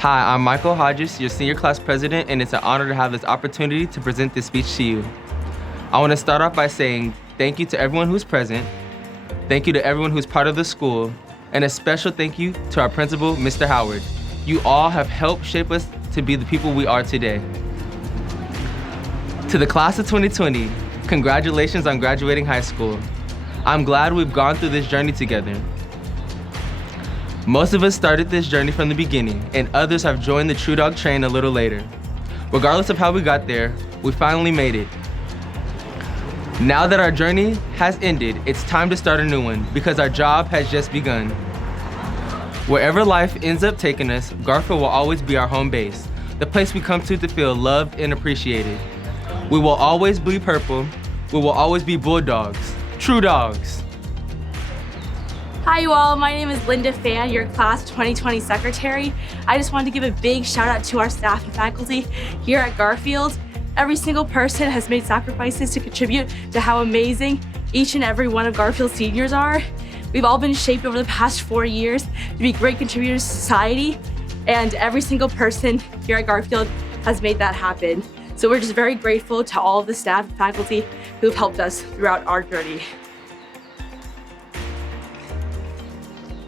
Hi, I'm Michael Hodges, your senior class president, and it's an honor to have this opportunity to present this speech to you. I want to start off by saying thank you to everyone who's present, thank you to everyone who's part of the school, and a special thank you to our principal, Mr. Howard. You all have helped shape us to be the people we are today. To the class of 2020, congratulations on graduating high school. I'm glad we've gone through this journey together. Most of us started this journey from the beginning, and others have joined the True Dog train a little later. Regardless of how we got there, we finally made it. Now that our journey has ended, it's time to start a new one because our job has just begun. Wherever life ends up taking us, Garfield will always be our home base, the place we come to feel loved and appreciated. We will always be purple. We will always be bulldogs, true dogs. Hi you all, my name is Linda Fan, your class 2020 secretary. I just wanted to give a big shout out to our staff and faculty here at Garfield. Every single person has made sacrifices to contribute to how amazing each and every one of Garfield's seniors are. We've all been shaped over the past 4 years to be great contributors to society, and every single person here at Garfield has made that happen. So we're just very grateful to all of the staff and faculty who've helped us throughout our journey.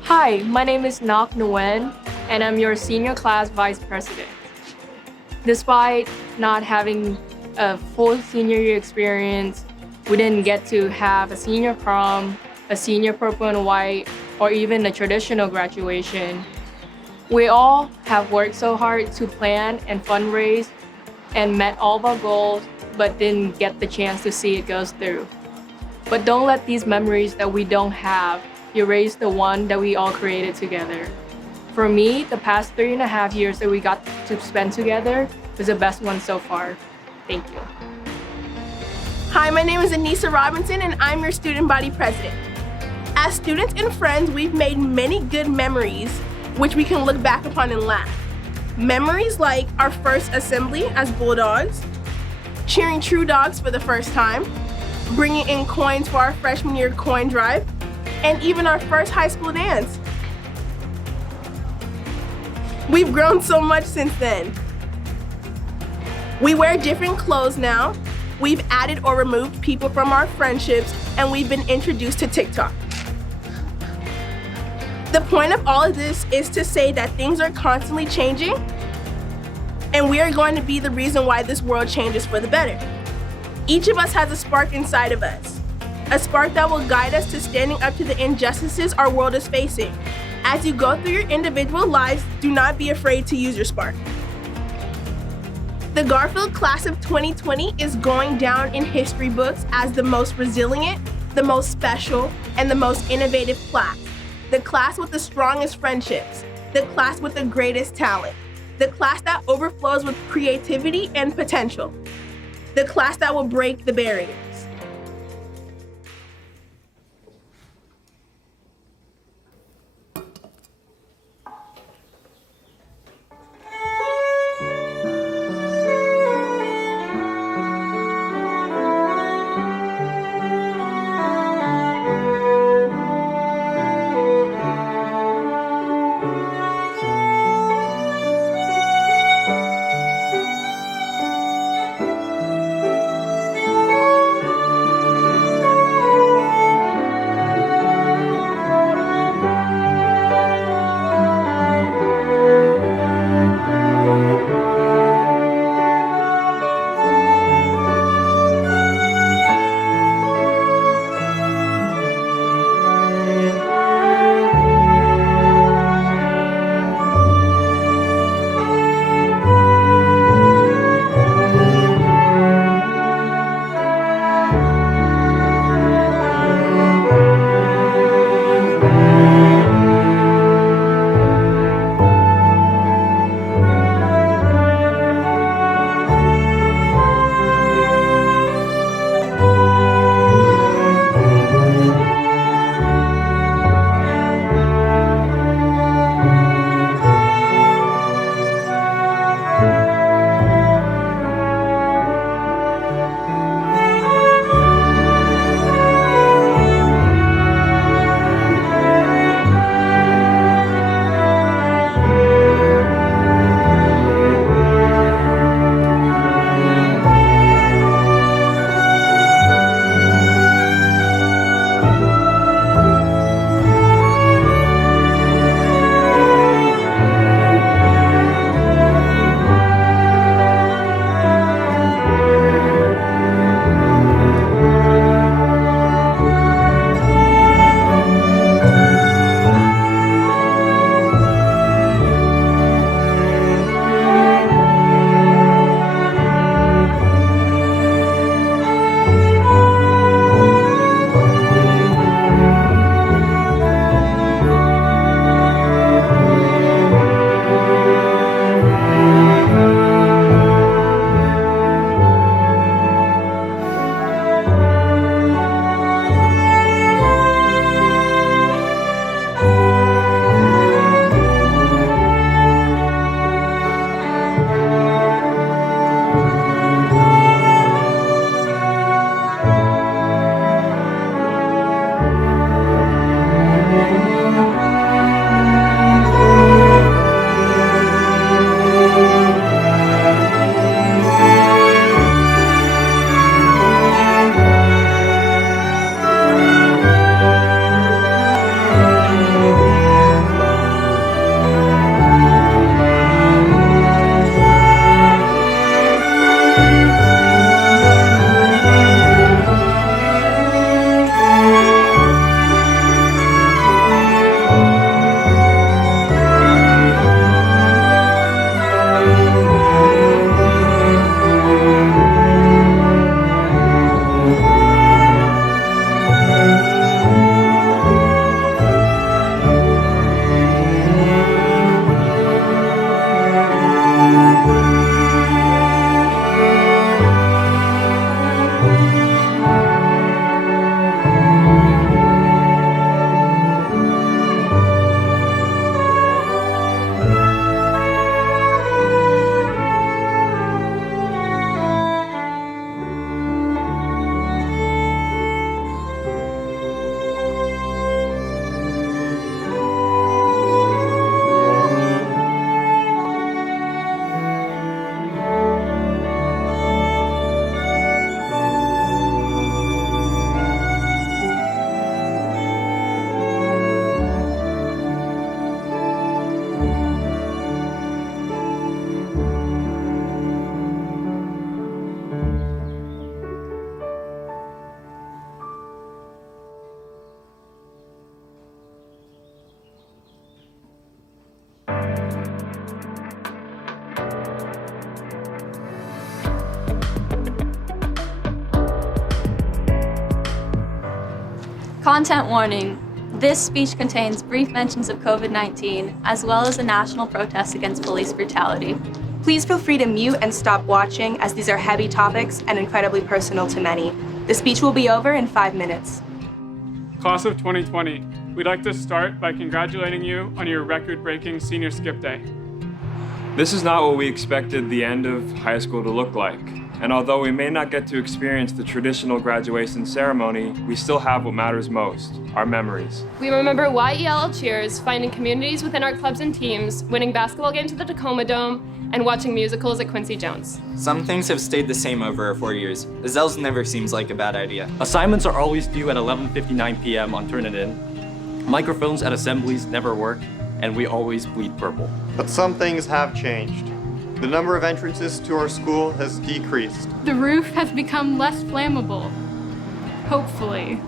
Hi, my name is Nak Nguyen, and I'm your senior class vice president. Despite not having a full senior year experience, we didn't get to have a senior prom, a senior purple and white, or even a traditional graduation. We all have worked so hard to plan and fundraise and met all of our goals, but didn't get the chance to see it goes through. But don't let these memories that we don't have erase the one that we all created together. For me, the past 3.5 years that we got to spend together was the best one so far. Thank you. Hi, my name is Anissa Robinson and I'm your student body president. As students and friends, we've made many good memories which we can look back upon and laugh. Memories like our first assembly as Bulldogs, cheering True Dogs for the first time, bringing in coins for our freshman year coin drive, and even our first high school dance. We've grown so much since then. We wear different clothes now, we've added or removed people from our friendships, and we've been introduced to TikTok. The point of all of this is to say that things are constantly changing, and we are going to be the reason why this world changes for the better. Each of us has a spark inside of us. A spark that will guide us to standing up to the injustices our world is facing. As you go through your individual lives, do not be afraid to use your spark. The Garfield class of 2020 is going down in history books as the most resilient, the most special, and the most innovative class. The class with the strongest friendships, the class with the greatest talent, the class that overflows with creativity and potential, the class that will break the barriers. Content warning. This speech contains brief mentions of COVID-19, as well as a national protest against police brutality. Please feel free to mute and stop watching, as these are heavy topics and incredibly personal to many. The speech will be over in 5 minutes. Class of 2020, we'd like to start by congratulating you on your record-breaking senior skip day. This is not what we expected the end of high school to look like. And although we may not get to experience the traditional graduation ceremony, we still have what matters most, our memories. We remember YELL cheers, finding communities within our clubs and teams, winning basketball games at the Tacoma Dome, and watching musicals at Quincy Jones. Some things have stayed the same over our 4 years. The Zells never seems like a bad idea. Assignments are always due at 11:59 p.m. on Turnitin. Microphones at assemblies never work, and we always bleed purple. But some things have changed. The number of entrances to our school has decreased. The roof has become less flammable. Hopefully.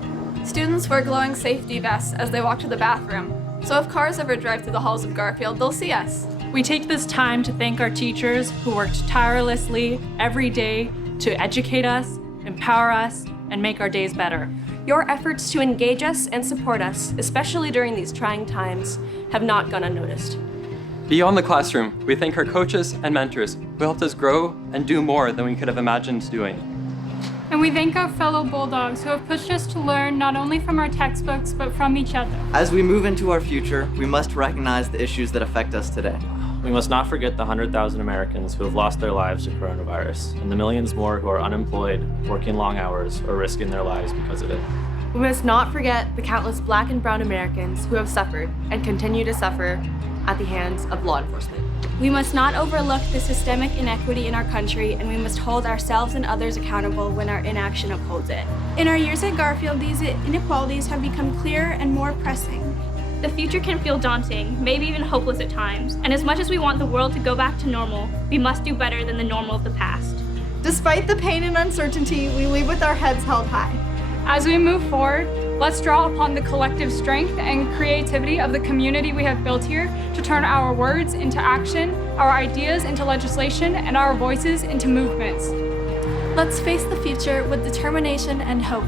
Students wear glowing safety vests as they walk to the bathroom. So if cars ever drive through the halls of Garfield, they'll see us. We take this time to thank our teachers who worked tirelessly every day to educate us, empower us, and make our days better. Your efforts to engage us and support us, especially during these trying times, have not gone unnoticed. Beyond the classroom, we thank our coaches and mentors who helped us grow and do more than we could have imagined doing. And we thank our fellow Bulldogs who have pushed us to learn not only from our textbooks, but from each other. As we move into our future, we must recognize the issues that affect us today. We must not forget the 100,000 Americans who have lost their lives to coronavirus, and the millions more who are unemployed, working long hours, or risking their lives because of it. We must not forget the countless Black and brown Americans who have suffered and continue to suffer at the hands of law enforcement. We must not overlook the systemic inequity in our country, and we must hold ourselves and others accountable when our inaction upholds it. In our years at Garfield, these inequalities have become clearer and more pressing. The future can feel daunting, maybe even hopeless at times, and as much as we want the world to go back to normal, we must do better than the normal of the past. Despite the pain and uncertainty, we leave with our heads held high. As we move forward, let's draw upon the collective strength and creativity of the community we have built here to turn our words into action, our ideas into legislation, and our voices into movements. Let's face the future with determination and hope.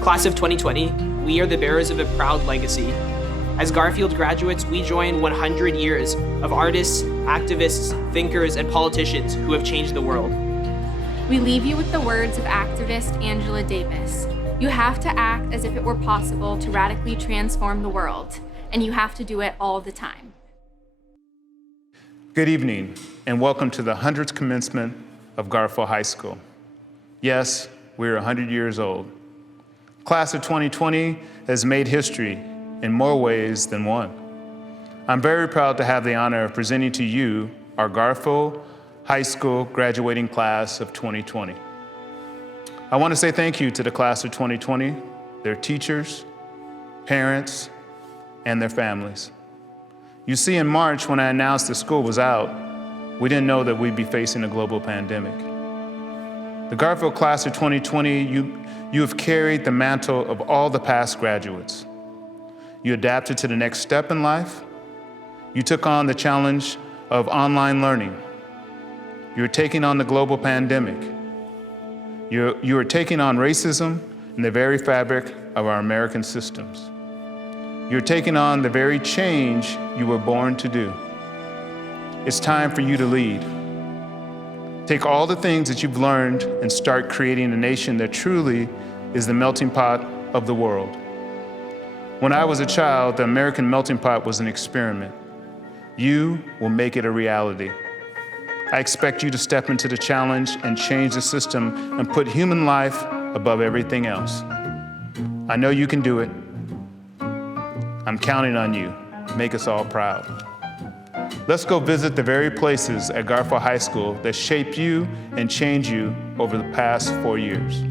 Class of 2020, we are the bearers of a proud legacy. As Garfield graduates, we join 100 years of artists, activists, thinkers, and politicians who have changed the world. We leave you with the words of activist Angela Davis. You have to act as if it were possible to radically transform the world, and you have to do it all the time. Good evening, and welcome to the 100th commencement of Garfield High School. Yes, we're 100 years old. Class of 2020 has made history in more ways than one. I'm very proud to have the honor of presenting to you our Garfield High School graduating class of 2020. I want to say thank you to the class of 2020, their teachers, parents, and their families. You see, in March, when I announced the school was out, we didn't know that we'd be facing a global pandemic. The Garfield class of 2020, you have carried the mantle of all the past graduates. You adapted to the next step in life. You took on the challenge of online learning. You're taking on the global pandemic. You are taking on racism in the very fabric of our American systems. You're taking on the very change you were born to do. It's time for you to lead. Take all the things that you've learned and start creating a nation that truly is the melting pot of the world. When I was a child, the American melting pot was an experiment. You will make it a reality. I expect you to step into the challenge and change the system and put human life above everything else. I know you can do it. I'm counting on you. Make us all proud. Let's go visit the very places at Garfield High School that shaped you and changed you over the past 4 years.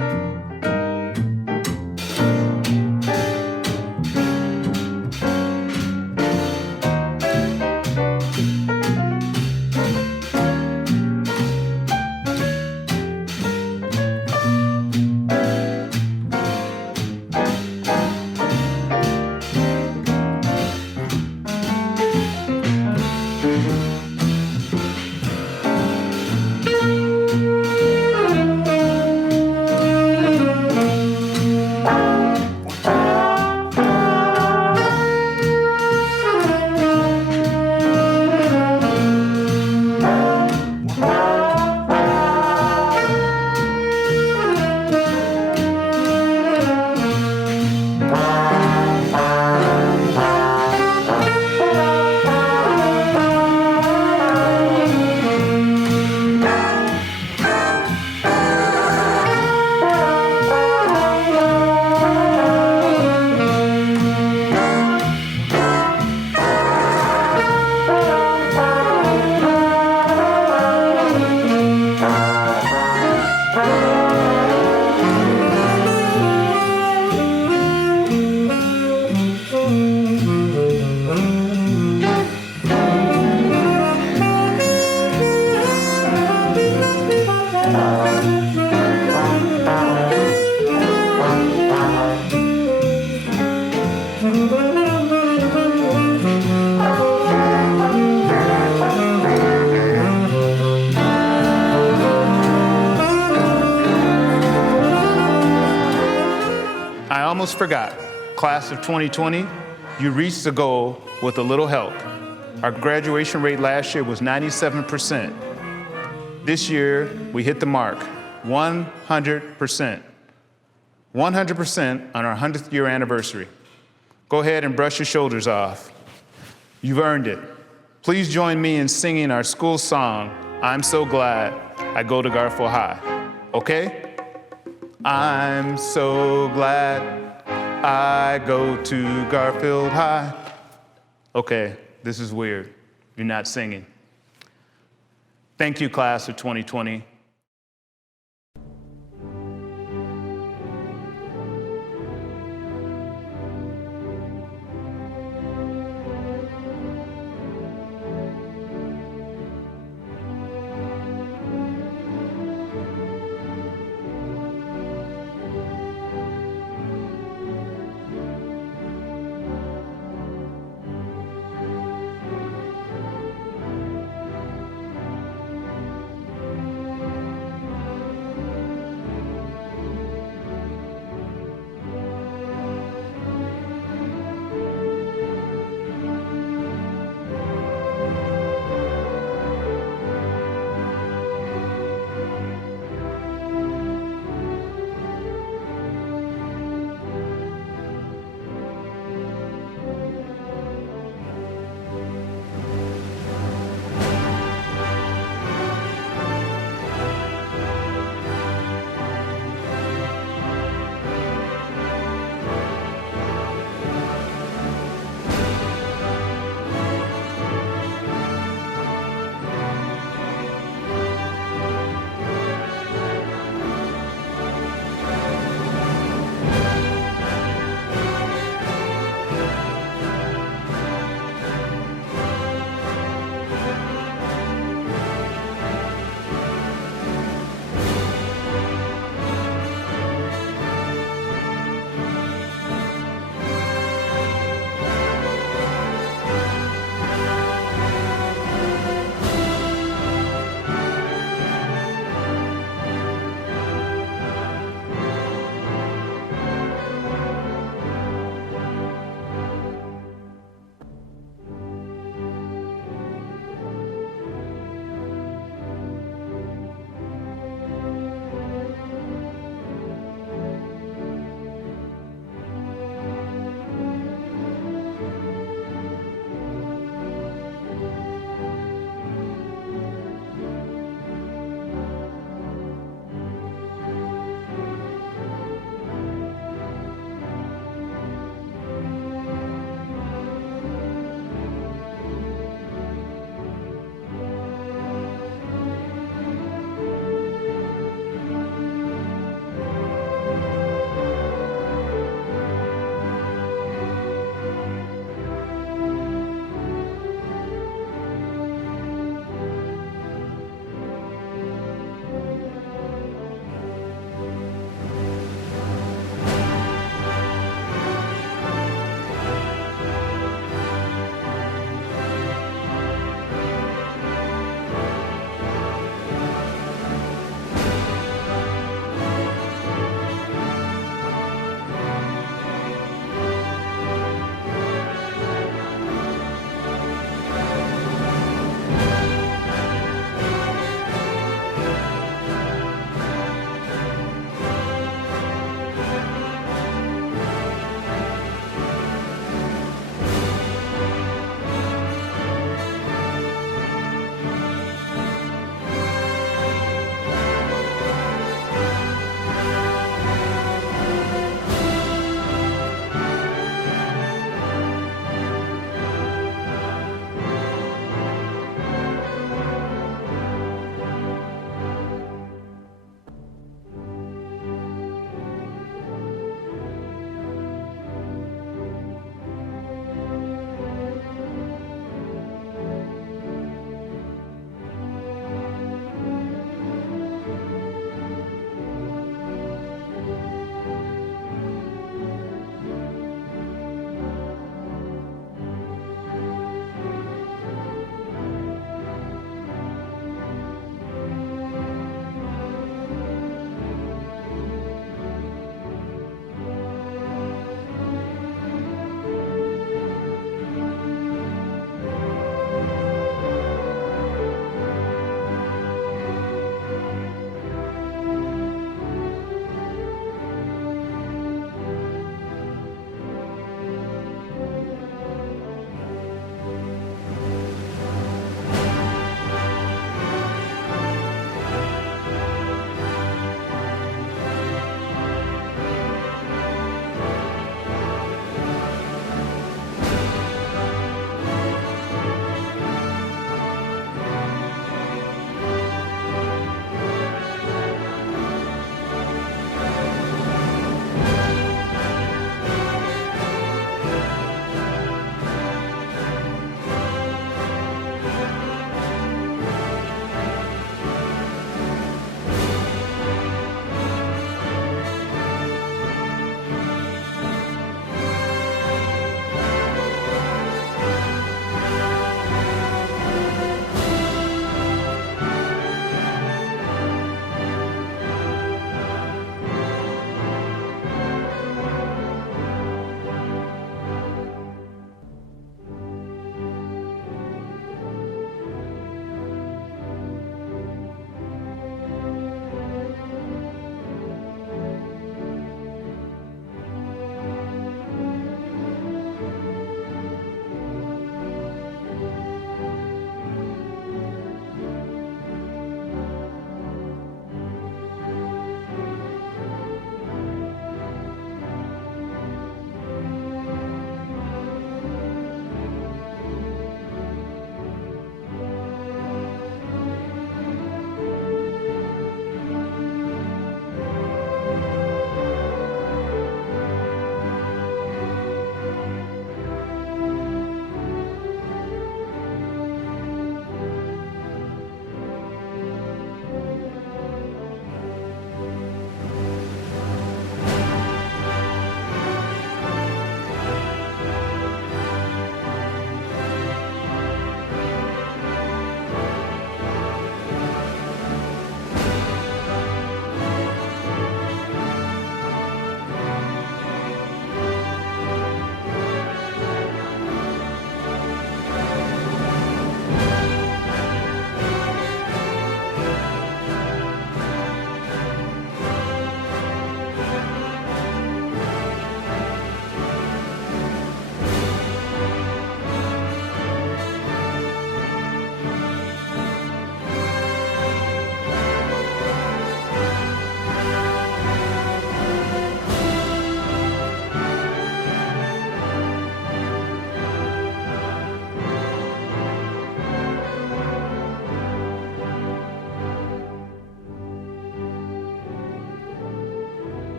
almost forgot. Class of 2020, you reached the goal with a little help. Our graduation rate last year was 97%. This year, we hit the mark, 100%. 100% on our 100th year anniversary. Go ahead and brush your shoulders off. You've earned it. Please join me in singing our school song, I'm So Glad I Go to Garfield High. Okay? I'm so glad I go to Garfield High. Okay, this is weird. You're not singing. Thank you, class of 2020.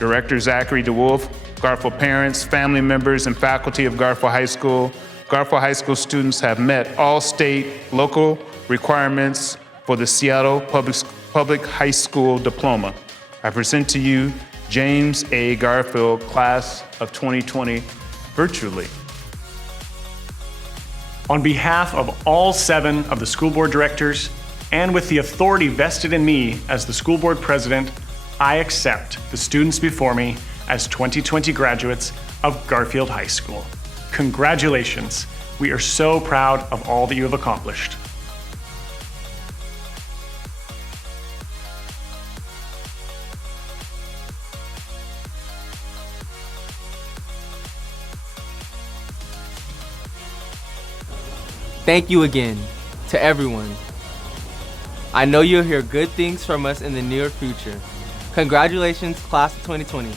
Director Zachary DeWolf, Garfield parents, family members, and faculty of Garfield High School. Garfield High School students have met all state, local requirements for the Seattle Public High School Diploma. I present to you James A. Garfield, class of 2020, virtually. On behalf of all 7 of the school board directors, and with the authority vested in me as the school board president, I accept the students before me as 2020 graduates of Garfield High School. Congratulations. We are so proud of all that you have accomplished. Thank you again to everyone. I know you'll hear good things from us in the near future. Congratulations, class of 2020.